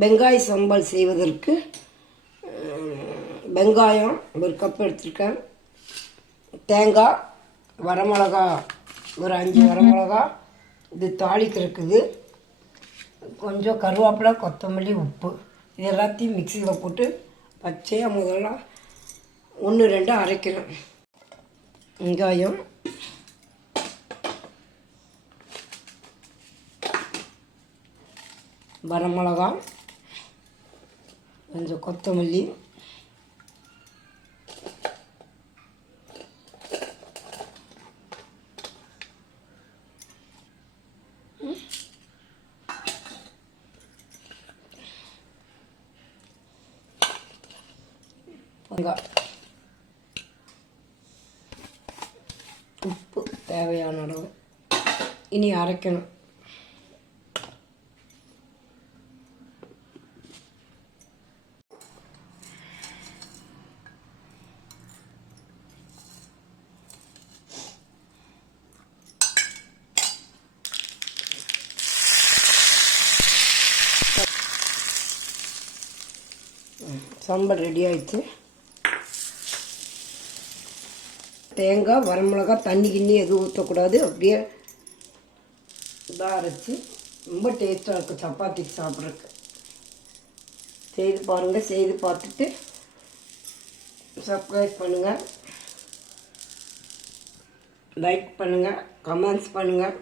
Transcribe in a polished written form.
வெங்காய சம்பல் செய்வதற்கு வெங்காயம் 1 கப் எடுத்துருக்கேன். தேங்காய், வரமிளகா ஒரு 5 வரமிளகா, இது தாளிக்கிறதுக்குது, கொஞ்சம் கருவேப்பிலை, கொத்தமல்லி, உப்பு, இது எல்லாத்தையும் மிக்சியில் போட்டு பச்சையாக முதல்ல 1-2 அரைக்கிறேன். வெங்காயம், வரமிளகா, கொஞ்சம் கொத்தமல்லி, உப்பு தேவையான அளவு. இனி அரைக்கணும். சம்பல் ரெடி ஆயிடுச்சு. தேங்காய், வரமிளகா, தண்ணி கிண்ணி எதுவும் ஊற்றக்கூடாது. அப்படியே இதாக அரைச்சி ரொம்ப டேஸ்ட்டாக இருக்கும் சப்பாத்திக்கு சாப்பிட்றதுக்கு. செய்து பாருங்கள். செய்து பார்த்துட்டு சப்ஸ்கிரைப் பண்ணுங்கள், லைக் பண்ணுங்கள், கமெண்ட்ஸ் பண்ணுங்கள்.